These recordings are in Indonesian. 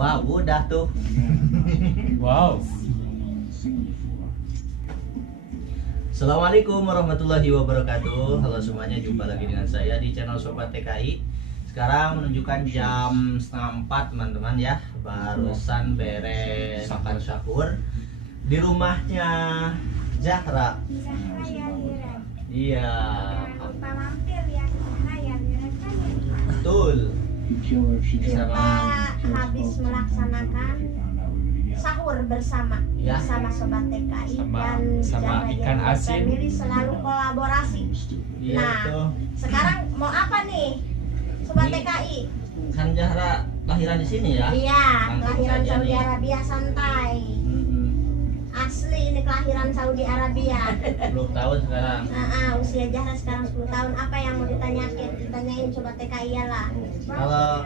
Wah, udah tuh. Wow. Assalamualaikum warahmatullahi wabarakatuh. Halo semuanya, jumpa lagi dengan saya di channel Sobat TKI. Sekarang menunjukkan jam 3:30 teman-teman ya. Barusan beres makan sahur di rumahnya Zahra. Iya. Mampir ya ke sana ya, Betul. kita habis melaksanakan sahur bersama Ya. bersama Sobat TKI dan sama Zahra ikan Jaya asin. Family selalu kolaborasi. Iya Nah, tuh. sekarang mau apa nih Sobat Ini- TKI? Kan Zahra lahiran di sini ya. Iya, Langsung kelahiran saja Saudi nih. Arabia santai. Mm-mm. Asli ini kelahiran Saudi Arabia. 10 tahun sekarang. Usia Zahra sekarang 10 tahun. Apa yang mau ditanyain Sobat TKI ya lah. Kalau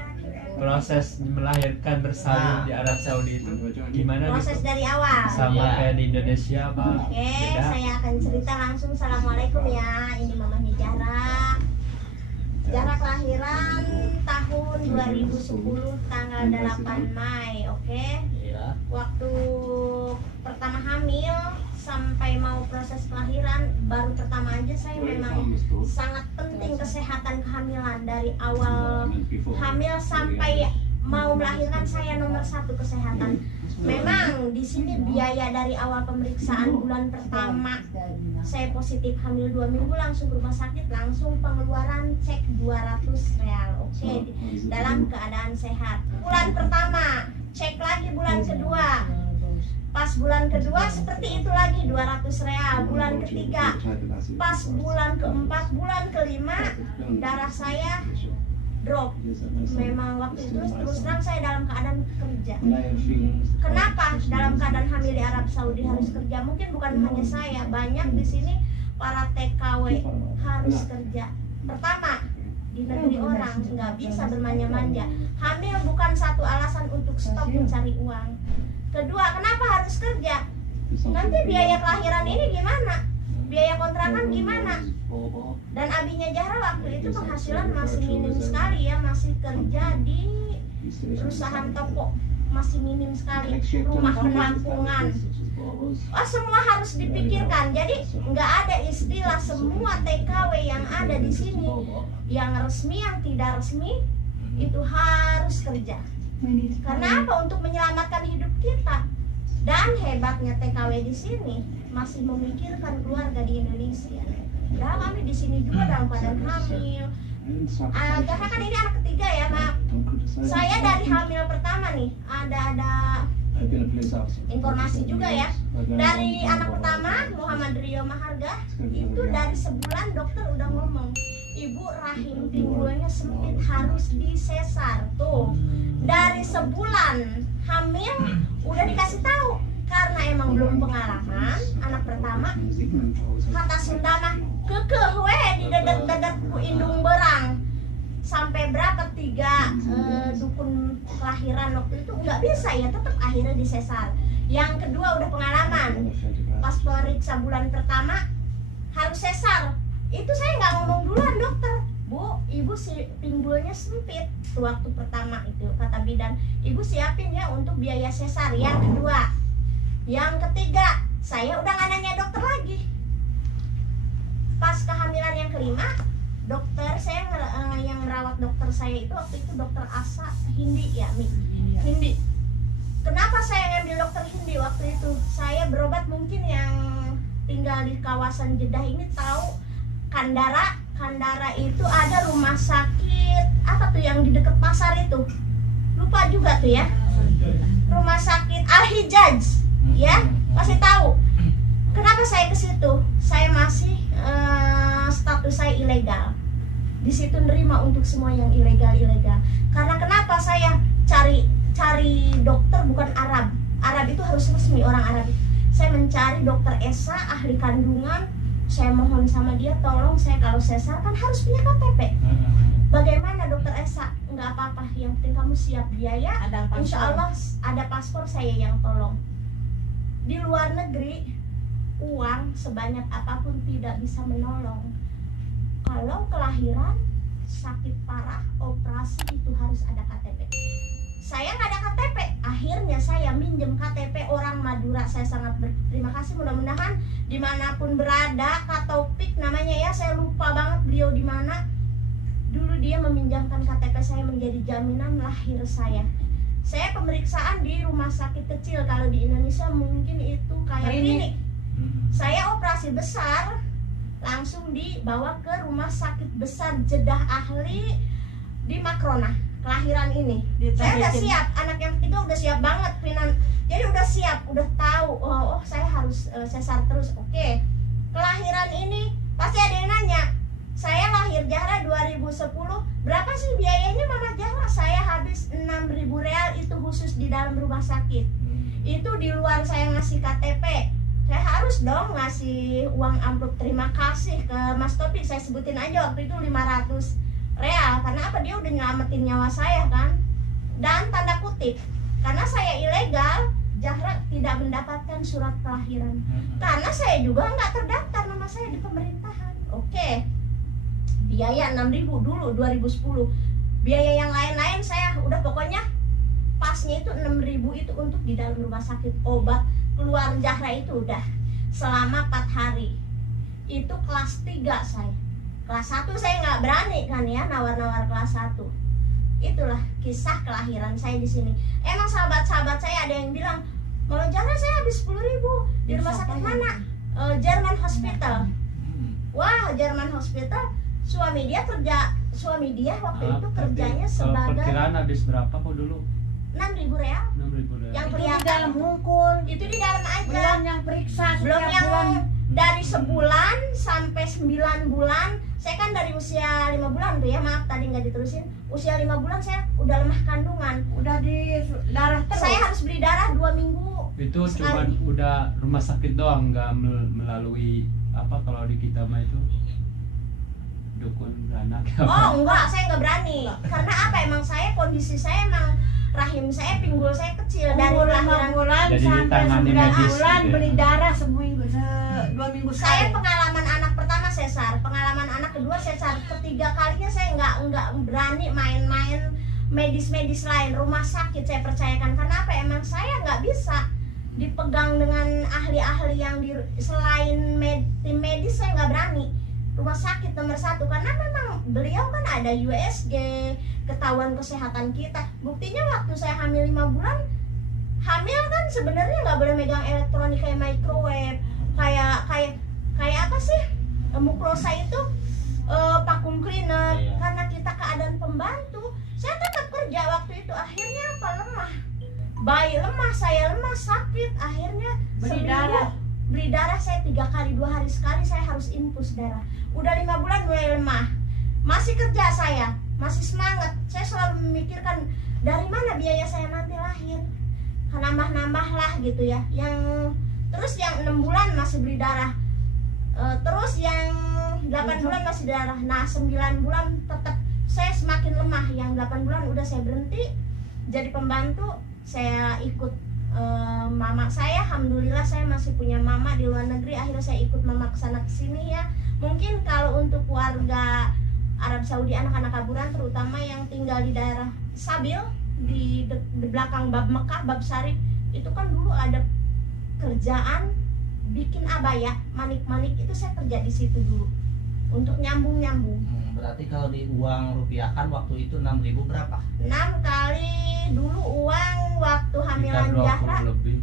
Proses melahirkan bersalin di Arab Saudi itu gimana Proses gitu? dari awal. Sama Iya. kayak di Indonesia apa? Oke, Beda? saya akan cerita langsung. Assalamualaikum ya, ini mamanya Zahra. Zahra kelahiran tahun 2010 tanggal 8 Mei, oke. iya. Waktu pertama hamil sampai mau proses kelahiran, baru pertama aja saya memang sangat penting kesehatan kehamilan. Dari awal hamil sampai mau melahirkan saya nomor satu kesehatan. Memang di sini biaya dari awal pemeriksaan bulan pertama saya positif hamil 2 minggu langsung ke rumah sakit, langsung pengeluaran cek 200 real. Oke, dalam keadaan sehat. Bulan pertama cek lagi, bulan kedua. Pas bulan kedua seperti itu lagi 200 real. Bulan ketiga, pas bulan keempat, bulan kelima darah saya drop. Memang waktu itu terus terang saya dalam keadaan kerja. Kenapa dalam keadaan hamil di Arab Saudi harus kerja? Mungkin bukan hanya saya, banyak di sini para TKW harus kerja. Pertama, di negeri orang nggak bisa bermanja-manja. Hamil bukan satu alasan untuk stop mencari uang. Kedua, kenapa harus kerja? Nanti biaya kelahiran ini gimana? Biaya kontrakan gimana? Dan abinya Zahra waktu itu penghasilan masih minim sekali ya, masih kerja di perusahaan toko, masih minim sekali, rumah penampungan. Semua harus dipikirkan. Jadi nggak ada istilah semua TKW yang ada di sini, yang resmi yang tidak resmi itu harus kerja. Karena apa? Untuk menyelamatkan hidup kita. Dan hebatnya TKW di sini masih memikirkan keluarga di Indonesia. Ya kami di sini juga dalam keadaan hamil. Karena kan ini anak ketiga ya, Mak. Saya dari hamil pertama nih ada informasi juga ya. Dari anak pertama Muhammad Rio Maharga itu dari sebulan dokter udah ngomong, ibu rahim pinggulnya sempit harus disesar tuh. Dari sebulan hamil udah dikasih tahu, karena emang belum pengalaman anak pertama. Kata Sunda mah kekeh we di dedet-dedet ku indung berang. Sampai berapa 3 dukun kelahiran waktu itu nggak bisa ya, tetap akhirnya disesar. Yang kedua udah pengalaman, pas periksa bulan pertama harus sesar. Itu saya nggak ngomong duluan dokter, Bu, ibu si pinggulnya sempit. Waktu pertama itu kata bidan, ibu siapin ya untuk biaya sesar. Yang kedua, yang ketiga, saya udah nggak nanya dokter lagi. Pas kehamilan yang kelima, dokter saya yang merawat dokter saya itu waktu itu dokter Asa Hindi ya, Mi. Hindi. Kenapa saya ngambil dokter Hindi waktu itu? Saya berobat, mungkin yang tinggal di kawasan Jeddah ini tahu Kandara. Kandara itu ada rumah sakit apa tuh yang di dekat pasar itu? Lupa juga tuh ya. Rumah sakit Al-Hijaz, ya, masih tahu. Kenapa saya ke situ? Saya masih status saya ilegal. Di situ nerima untuk semua yang ilegal. Karena kenapa saya cari dokter bukan Arab. Arab itu harus resmi, orang Arab. Saya mencari dokter Esa, ahli kandungan. Saya mohon sama dia, tolong saya kalau sesar kan harus punya KTP. Bagaimana dokter Esa? Nggak apa-apa, yang penting kamu siap biaya. Insya Allah ada paspor saya yang tolong. Di luar negeri, uang sebanyak apapun tidak bisa menolong. Kalau kelahiran, sakit parah, operasi itu harus ada KTP. Saya nggak ada KTP, akhirnya saya minjem KTP orang Madura. Saya sangat berterima kasih, mudah-mudahan dimanapun berada, Kak Taufik namanya ya, saya lupa banget beliau di mana. Dulu dia meminjamkan KTP saya menjadi jaminan lahir saya. Saya pemeriksaan di rumah sakit kecil, kalau di Indonesia mungkin itu kayak klinik. Saya operasi besar langsung dibawa ke rumah sakit besar Jeddah Ahli di Makrona. Kelahiran ini saya udah siap, anak yang itu udah siap banget, jadi udah siap, udah tahu oh saya harus sesar terus. Oke. Kelahiran ini pasti ada yang nanya, saya lahir Zahra 2010, berapa sih biayanya Mama Zahra? Saya habis 6.000 real, itu khusus di dalam rumah sakit. Itu di luar saya ngasih KTP. Saya harus dong ngasih uang amplop terima kasih ke Mas Topik, saya sebutin aja waktu itu 500 real, karena apa, dia udah nyelamatin nyawa saya kan. Dan tanda kutip, karena saya ilegal, Zahra tidak mendapatkan surat kelahiran, karena saya juga nggak terdaftar nama saya di pemerintahan. Oke. Biaya 6.000 dulu 2010. Biaya yang lain-lain saya udah pokoknya pasnya itu 6.000 itu untuk di dalam rumah sakit. Obat keluar Zahra itu udah selama 4 hari. Itu kelas 3 saya. Kelas 1 saya nggak berani kan ya nawar-nawar kelas 1. Itulah kisah kelahiran saya di sini. Emang sahabat-sahabat saya ada yang bilang, "Mama Zahra saya habis 10.000 di rumah sakit mana?" German Hospital. Wah, German Hospital. Suami dia waktu itu kerjanya sebagai, perkiraan habis berapa kok dulu? 6.000 real. 6.000 real. Yang Di kelihatan dalam hukum, itu di dalam aja. belum yang periksa Belum setiap yang bulan. dari sebulan sampai 9 bulan. Saya kan dari usia 5 bulan tuh ya, maaf tadi nggak diterusin. Usia 5 bulan saya udah lemah kandungan. Udah di darah terus. Saya harus beli darah 2 minggu. Itu sekali. cuman udah rumah sakit doang, nggak melalui apa kalau di kita mah itu dukun beranak. Oh enggak, saya nggak berani. Karena apa, emang saya kondisi saya emang rahim saya, pinggul saya kecil dari Umur 5 kelahiran. bulan Jadi sampai ditangani 9 medis bulan gitu ya. beli darah seminggu, 2 minggu Saya sekali. pengalaman anak pertama sesar, pengalaman anak kedua sesar, ketiga kalinya saya nggak berani main-main medis lain, rumah sakit saya percayakan. Karena apa, emang saya nggak bisa dipegang dengan ahli-ahli yang selain tim medis, saya nggak berani. Rumah sakit nomor 1, karena memang beliau kan ada USG, ketahuan kesehatan kita. Buktinya waktu saya hamil 5 bulan, hamil kan sebenarnya nggak boleh megang elektronik kayak microwave, kayak apa sih, muklosa itu, vacuum cleaner. Iya. Karena kita keadaan pembantu, saya tetap kerja waktu itu. Akhirnya apa, lemah, bayi lemah, saya lemah, sakit. Akhirnya beli darah saya 3 kali, 2 hari sekali saya harus infus darah. Udah 5 bulan mulai lemah, masih kerja saya, masih semangat. Saya selalu memikirkan dari mana biaya saya nanti lahir, kan nambah lah gitu ya. Terus yang 6 bulan masih beli darah, terus yang 8 bulan masih darah. Nah 9 bulan tetap saya semakin lemah. Yang 8 bulan udah saya berhenti jadi pembantu. Saya ikut mama saya, alhamdulillah saya masih punya mama di luar negeri. Akhirnya saya ikut mama kesana kesini ya. Mungkin kalau untuk warga Arab Saudi, anak-anak kaburan terutama yang tinggal di daerah Sabil, di belakang Bab Mekah, Bab Syarif, itu kan dulu ada kerjaan bikin abaya, manik-manik, itu saya kerja di situ dulu untuk nyambung-nyambung. Berarti kalau di uang rupiahkan waktu itu 6.000 berapa? 6 kali dulu uang waktu hamilan Zahra. 20 lebih.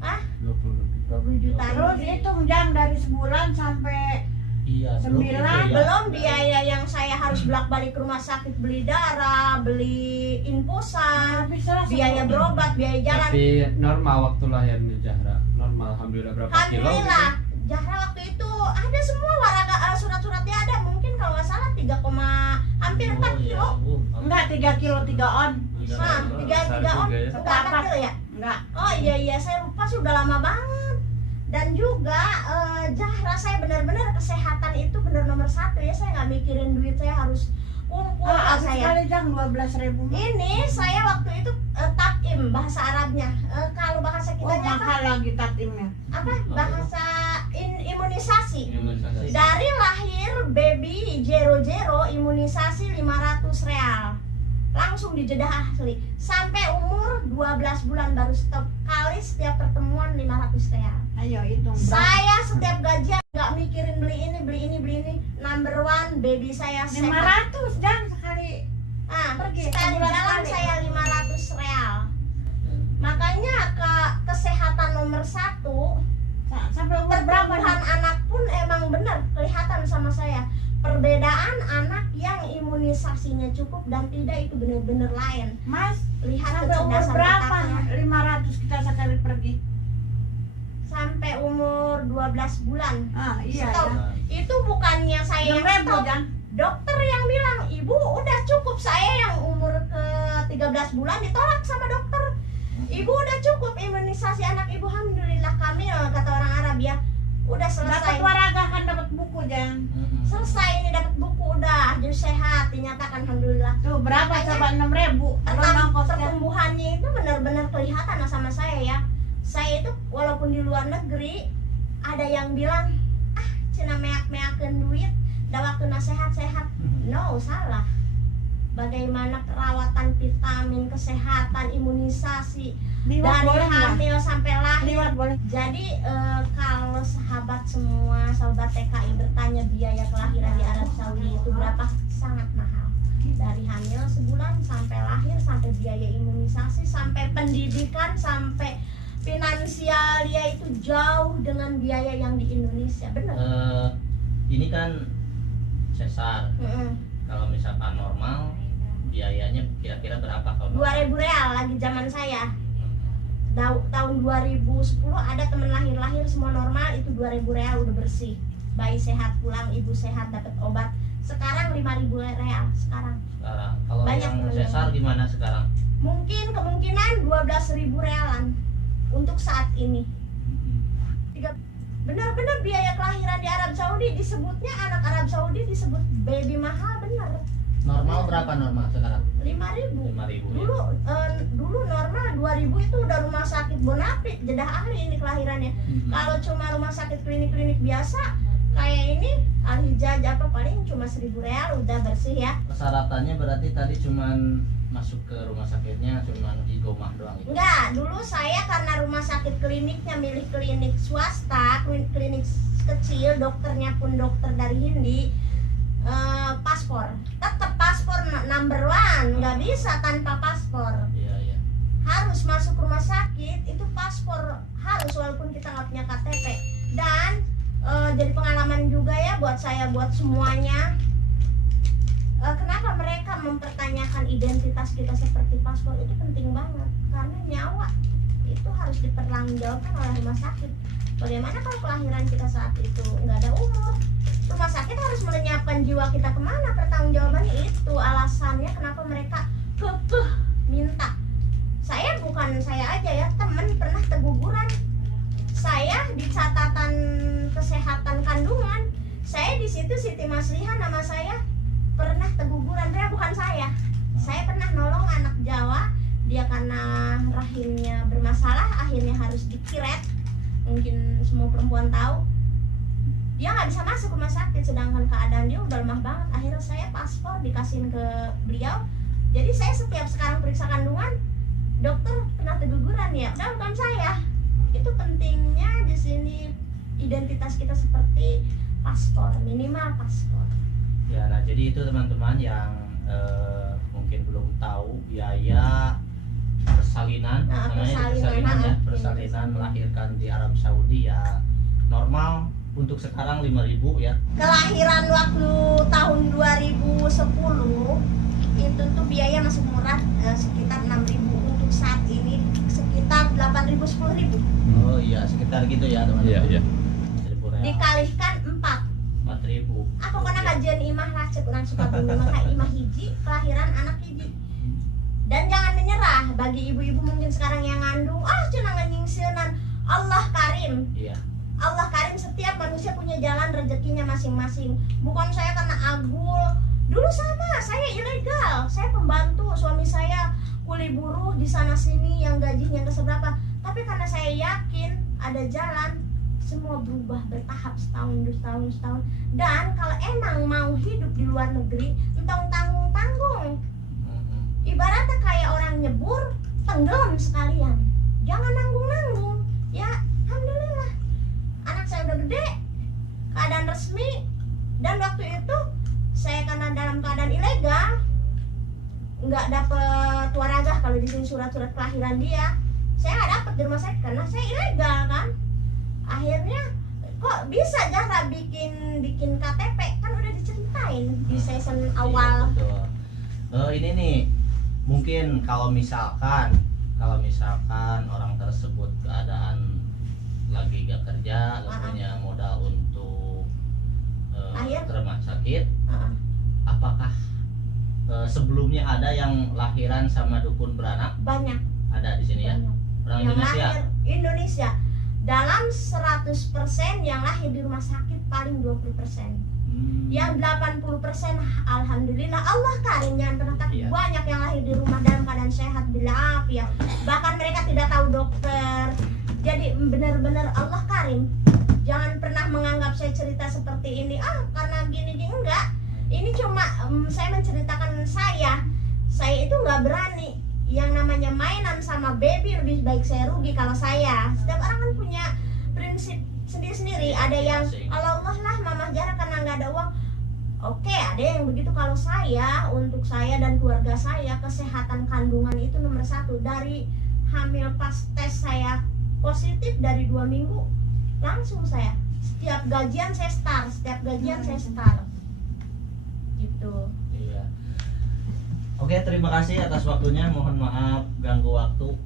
Hah? 20 lebih. 20 juta. Terus hitung jam dari sebulan sampai Iya, belum itu 9, ya. Belum biaya yang saya harus bolak-balik ke rumah sakit, beli darah, beli infusan, habis lah biaya berobat, biaya jalan. Tapi normal waktu lahirnya Zahra, normal, alhamdulillah. Berapa kilo? Alhamdulillah, Zahra waktu itu ada semua surat-suratnya ada. Mungkin kalau nggak salah 3, hampir 4 kilo. enggak 3 kilo 3 on. Nah, 3 on, juga ya. enggak 4 kilo ya? Enggak. Oh iya, saya lupa, sudah lama banget. Dan juga Zahra saya benar-benar kesehatan itu benar nomor 1 ya. Saya nggak mikirin duit, saya harus kumpul lah Habis saya. sekali jam 12.000. Ini saya waktu itu takim bahasa Arabnya. Kalau bahasa Oh, kita mahal lagi tatimnya. apa? Bahasa imunisasi. Imunisasi. Dari lahir baby 00 imunisasi 500 real. Langsung di Jeddah Ahli sampai umur 12 bulan baru stop. Kali setiap pertemuan 500 real. Ayo hitung. Saya setiap gajian nggak mikirin beli ini. Number one, baby saya sehat. 500 Jang sekali. Pergi, Sekali sebulan jalan sekali. saya 500 real. Makanya kesehatan nomor 1. Sampai umur berapa? Pertumbuhan anak pun emang benar kelihatan sama saya. Perbedaan anak yang imunisasinya cukup dan tidak itu benar-benar lain. Mas, Lihat sampai umur kecerdasan berapa? otaknya. 500 kita sekali pergi. Sampai umur 12 bulan. Iya Stop. ya. Itu bukannya saya yang 6.000 stop. Jang. Dokter yang bilang, ibu udah cukup. Saya yang umur ke 13 bulan ditolak sama dokter. Ibu udah cukup imunisasi anak ibu, alhamdulillah kamil, kata orang Arab ya. Udah Dapat selesai. waraga kan dapat buku Jang. Selesai ini dapat buku udah jadi sehat dinyatakan alhamdulillah. Tuh berapa Makanya coba 6.000? Belum ongkosnya. Pertumbuhannya itu benar-benar kelihatan sama saya ya. Saya itu walaupun di luar negeri ada yang bilang cina meak-meakeun duit da waktu sehat-sehat. No, salah. Bagaimana perawatan vitamin, kesehatan, imunisasi Liwat dari boleh nggak? hamil sampai lahir. Liwat boleh. Jadi kalau sahabat semua, sahabat TKI bertanya biaya kelahiran di Arab Saudi itu berapa? Sangat mahal. Dari hamil sebulan sampai lahir, sampai biaya imunisasi, sampai pendidikan, sampai finansial dia itu jauh dengan biaya yang di Indonesia. Benar. Ini kan sesar. Kalau misalkan normal biayanya kira-kira berapa kalau 2.000 real lagi zaman saya. Tahun 2010 ada temen lahir semua normal itu 2.000 real udah bersih. Bayi sehat pulang, ibu sehat dapat obat. Sekarang 5.000 real sekarang. Kalau Banyak yang teman-teman. sesar gimana sekarang? Mungkin kemungkinan 12.000 realan untuk saat ini. Benar-benar biaya kelahiran di Arab Saudi disebutnya anak Arab Saudi disebut baby mahal benar. Normal berapa normal sekarang? 5.000. 5.000 ya. Dulu normal 2.000 itu udah rumah sakit Bonapit, jedah ahli ini kelahirannya. Kalau cuma rumah sakit klinik-klinik biasa kayak ini Al-Hijaj apa paling cuma 1.000 real udah bersih ya. Persyaratannya berarti tadi cuman masuk ke rumah sakitnya cuman igomah doang gitu. Enggak, dulu saya karena rumah sakit kliniknya milih klinik swasta, klinik kecil, dokternya pun dokter dari Hindi. Paspor, tetap paspor number one, nggak bisa tanpa paspor. Iya. Harus masuk rumah sakit itu paspor harus walaupun kita nggak punya KTP. Dan jadi pengalaman juga ya buat saya buat semuanya. Kenapa mereka mempertanyakan identitas kita seperti paspor itu penting banget karena nyawa itu harus dipertanggungjawabkan oleh rumah sakit. Bagaimana kalau kelahiran kita saat itu nggak ada umur? Rumah sakit harus melenyapkan jiwa kita kemana? Pertanggungjawabannya itu alasannya kenapa mereka kekeh minta. Bukan saya aja ya, temen pernah keguguran. Saya di catatan kesehatan kandungan, saya di situ Siti Masliha nama saya pernah keguguran. Dia bukan saya. Saya pernah nolong anak Jawa, dia karena rahimnya bermasalah, akhirnya harus dikiret. Mungkin semua perempuan tahu. Dia nggak bisa masuk rumah sakit, sedangkan keadaan dia udah lemah banget. Akhirnya saya paspor dikasihin ke beliau. Jadi saya setiap sekarang periksa kandungan, dokter pernah keguguran ya, udah bukan saya. Itu pentingnya di sini identitas kita seperti paspor, minimal paspor. Ya, nah jadi itu teman-teman yang mungkin belum tahu biaya persalinan, namanya persalinan ya, persalinan melahirkan di Arab Saudi ya normal untuk sekarang 5.000 ya. Kelahiran waktu tahun 2010 itu tuh biaya masih murah, sekitar 6.000. Untuk saat ini sekitar 8.000 10.000. Oh iya, sekitar gitu ya teman-teman. Iya. 1.000 real. Dikalikan 4.000. Aku karena kajian imah lacet orang Sukabumi maka imah hiji kelahiran anak hiji. Dan jangan menyerah bagi ibu-ibu mungkin sekarang yang ngandung, cenah nyingsieunan. Allah karim. Iya. Allah karim, setiap manusia punya jalan rezekinya masing-masing. Bukan saya karena agul. Dulu sama, saya ilegal. Saya pembantu, suami saya kuli buruh di sana sini yang gajinya ke seberapa. Tapi karena saya yakin ada jalan, semua berubah bertahap setahun. Dan kalau emang mau hidup di luar negeri, entong tanggung-tanggung. Ibaratnya kayak orang nyebur, tenggelam sekalian. Jangan nanggung-nanggung. Ya, alhamdulillah. Anak saya udah gede, keadaan resmi, dan waktu itu saya karena dalam keadaan ilegal, nggak dapet waragah kalau di sini surat-surat kelahiran dia. Saya nggak dapet di rumah sakit karena saya ilegal kan. Akhirnya kok bisa Zahra bikin KTP, kan udah diceritain di season awal. Iya, betul. Ini nih mungkin kalau misalkan orang tersebut keadaan lagi gak kerja, gak punya modal untuk ke rumah sakit, apakah sebelumnya ada yang lahiran sama dukun beranak? Banyak. Ada di sini ya? Orang Yang Indonesia? lahir Indonesia. Dalam 100% yang lahir di rumah sakit paling 20%. Yang 80% alhamdulillah Allah karim, jangan pernah takut. Iya. Banyak yang lahir di rumah dalam keadaan sehat bilaafiat. Bahkan mereka tidak tahu dokter. Jadi benar-benar Allah karim. Jangan pernah menganggap saya cerita seperti ini karena gini enggak. Ini cuma saya menceritakan saya itu nggak berani. Yang namanya mainan sama baby, lebih baik saya rugi kalau saya. Setiap orang kan punya prinsip sendiri-sendiri. Ada yang Allah lah Mama Zahra karena nggak ada uang. Oke, ada yang begitu. Kalau saya, untuk saya dan keluarga saya, kesehatan kandungan itu nomor 1. Dari hamil pas tes saya positif, dari 2 minggu langsung saya. Setiap gajian saya start, gitu. Iya. Oke, terima kasih atas waktunya. Mohon maaf ganggu waktu.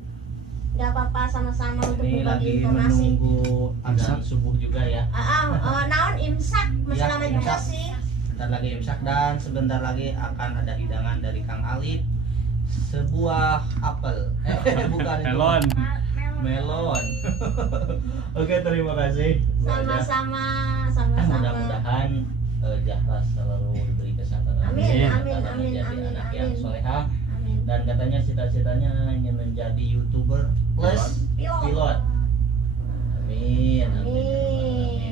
Gak apa-apa, sama-sama untuk Ini berbagi lagi informasi. menunggu azan subuh juga ya. Naon imsak, masalah Iya, juga imsak. sih. Sebentar lagi imsak dan sebentar lagi akan ada hidangan dari Kang Alif. Sebuah apel. Bukan itu. Melon. Oke, terima kasih. Bu Aja. Sama-sama. Mudah-mudahan Zahra selalu diberi kesehatan. Amin, Dan amin, menjadi amin, anak amin. yang solehah. Amin. Dan katanya cita-citanya ingin menjadi YouTuber plus pilot. Amin.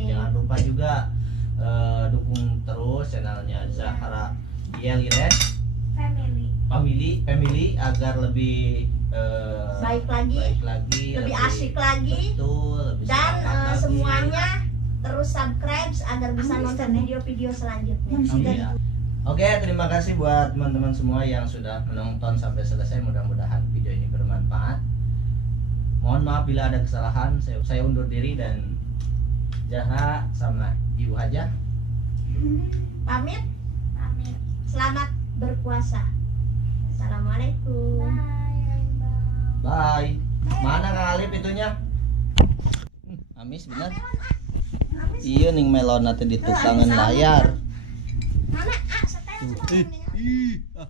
Jangan lupa juga dukung terus channelnya Zahra Yelires Family agar lebih Baik lagi, lebih asik lagi. betul, lebih Dan semangat lagi. semuanya terus subscribe agar bisa nonton video-video selanjutnya. Amin. Oke, terima kasih buat teman-teman semua yang sudah menonton sampai selesai. Mudah-mudahan video ini bermanfaat. Mohon maaf bila ada kesalahan. Saya undur diri dan Zahra sama Ibu Haja Pamit. Selamat berpuasa. Assalamualaikum. bye. Mana Kang Alif itunya? Amis bener. Iya ning melon nanti di tukangan layar. Mana? Setel sama.